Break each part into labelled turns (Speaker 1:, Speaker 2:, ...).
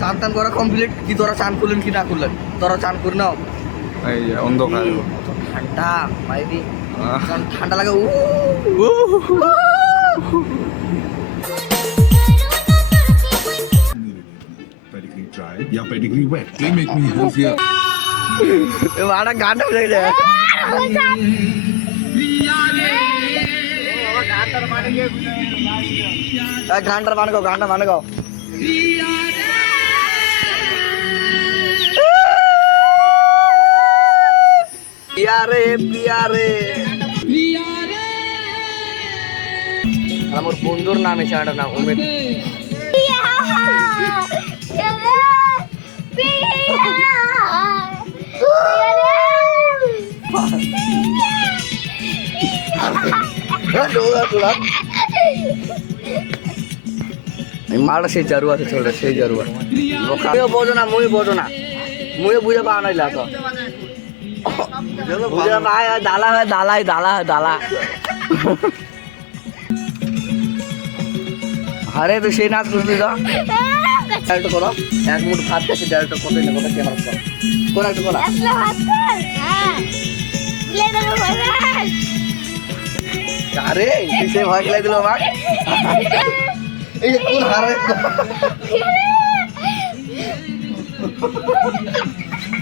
Speaker 1: চান টান করা কমপ্লিট কি তোরা চান করলেন কি না করলেন? তোরা চান করে নাও।
Speaker 2: এই যে অন্ধকার।
Speaker 1: ঠান্ডা কারণ ঠান্ডা লাগে উ।
Speaker 3: Pedigree. Yeah, pedigree wet. They make me healthier.
Speaker 1: মাটা গানটা এই গানটার মান পিয়ারে পিয়ারে। আমার বন্ধুর নাম এসে একটা নাম উমেদ। মাটা সেই জারুয়া আছে ছোট সেই জারুয়া। বোঝো না মুই বোঝো না মুইও বুঝে পাওয়া নাই তো। পায় দালা হয় দালাই দালা হয় দালা। আরে তো সেই নাচ করছিস তো ডাইরেক্ট করো। এক মুঠ ভাত খাচ্ছি ডাইরেক্ট কত নেই কত ক্যামেরা করো। কোন একটা করো। আরে কিসে ভয় খেলাই দিল আমাকে এই কোন হারে?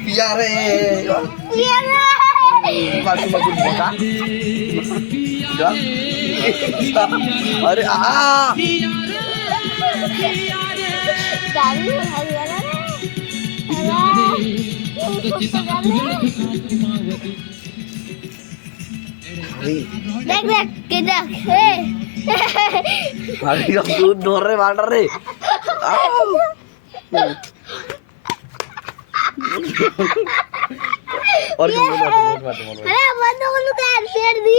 Speaker 1: biar biare. Masih masih buka udah hari ah.
Speaker 4: দেখ দেখ কে দেখ
Speaker 1: হে ভারী দূর ধরে মাটারে আহ और क्या बोलो बोलो बात बोलो
Speaker 4: আরে বন্ধ করলু কেন শের দি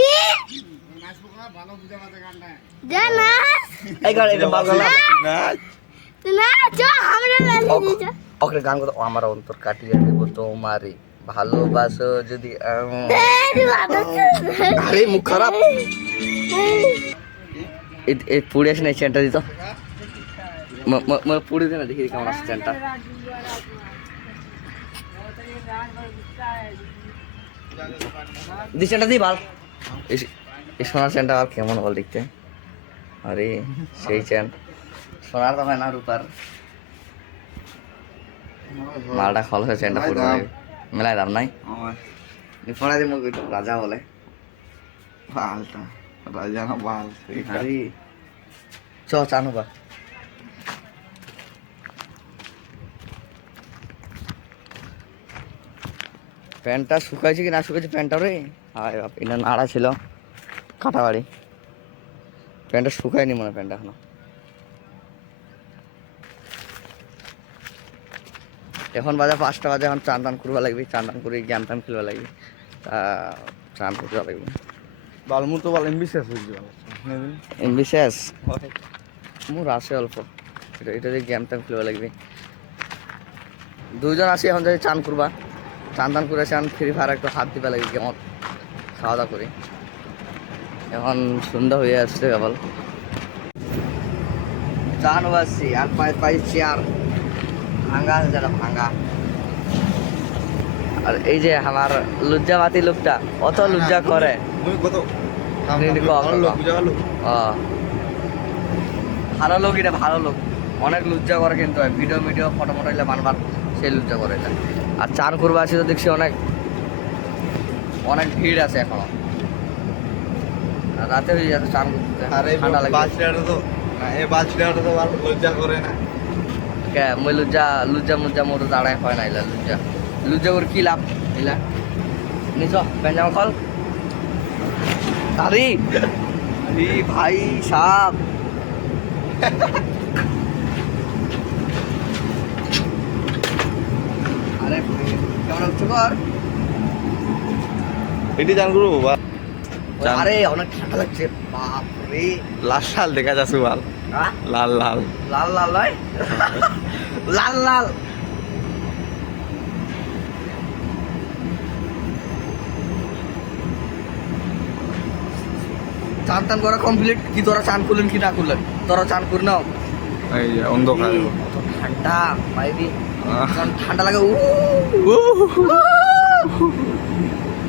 Speaker 4: জানাস
Speaker 1: এই গাড়ি এটা বাগলা
Speaker 4: না চ আমরা লালি দি চ
Speaker 1: ওকে গান কথা আমার অন্তর কাটিয়ে দেব তোমারে ভালোবাসো যদি আম- আরে মুখ খারাপ এ- এ পুড়ে আসে না চেনটা দিত ম- ম- ম- পুড়ে দে না দেখি কেমন আসছে চেনটা দি চেনটা দি ভালো এই- সোনার চেনটা আর কেমন বল দেখতে? আরে সেই চেন। সোনার তো হয় না রূপার। মালটা খল হয়ে চেনটা পুড়ে যাবে মেলায় দাম নাই? পড়াই দি মুখ রাজা বলে।
Speaker 2: বালটা। রাজা না বাল।
Speaker 1: আরে। চ চানু বা। প্যান্টটা শুকাইছে কি না শুকাইছে প্যান্টটা রে? আরে বাপ এটা নাড়া ছিল কাটা বাড়ি প্যান্টটা শুকায়নি মনে প্যান্টটা এখনও। এখন বাজে পাঁচটা বাজে এখন চান টান করবা লাগবে চান টান করে গেম টাম খেলবা লাগবে। তা চান করবা লাগবে।
Speaker 2: বালমুর তো বাল
Speaker 1: এমবি শেষ মোর আছে? অল্প। এটা এটা গেম টাইম খেলবা লাগবে। দুইজন আছি এখন যদি চান করবা। চান টান করে চান ফ্রি ফায়ার একটু হাত দিবা লাগবে গেমত। খাওয়া দাওয়া করে। এখন সন্ধ্যা হয়ে আসছে কেবল চান আর পাই পাই চেয়ার ভাঙ্গা আছে যারা ভাঙ্গা। আর এই যে আমার লুজ্জাবাতি লোকটা অত লুজ্জা করে।
Speaker 2: ভালো লোক
Speaker 1: এটা ভালো লোক। অনেক লুজ্জা করে কিন্তু ভিডিও ভিডিও ফটো ফটো এলে বারবার সেই লুজ্জা করে এটা। আর চান করব আছে তো দেখছি অনেক অনেক ভিড় আছে এখনও। আর রাতে হয়ে যাচ্ছে চান করতে।
Speaker 2: আরে
Speaker 1: ঠান্ডা লাগে।
Speaker 2: বাচ্চাটা তো এ বাচ্চাটা তো ভালো লজ্জা করে না।
Speaker 1: কে মই লুজ্জা লুজ্জা মুজ্জা মোর দাঁড়ায় হয় না এলা লুজ্জা। কি লাভ? এলা। নিচ খল। আরে আরে ভাই সাপ আরে কেমন উঠছো
Speaker 2: এটি জান করব বা
Speaker 1: আরে অনেক ঠান্ডা লাগছে। বাপ রে
Speaker 2: লাল শাল দেখা যাচ্ছে বাল। লাল লাল।
Speaker 1: লাল লাল নয় লাল লাল। চান টান করা কমপ্লিট কি তোরা চান করলেন কি না করলেন? তোরা চান করে নাও।
Speaker 2: এই অন্ধকার।
Speaker 1: ঠান্ডা
Speaker 2: আহ।
Speaker 1: ঠান্ডা লাগে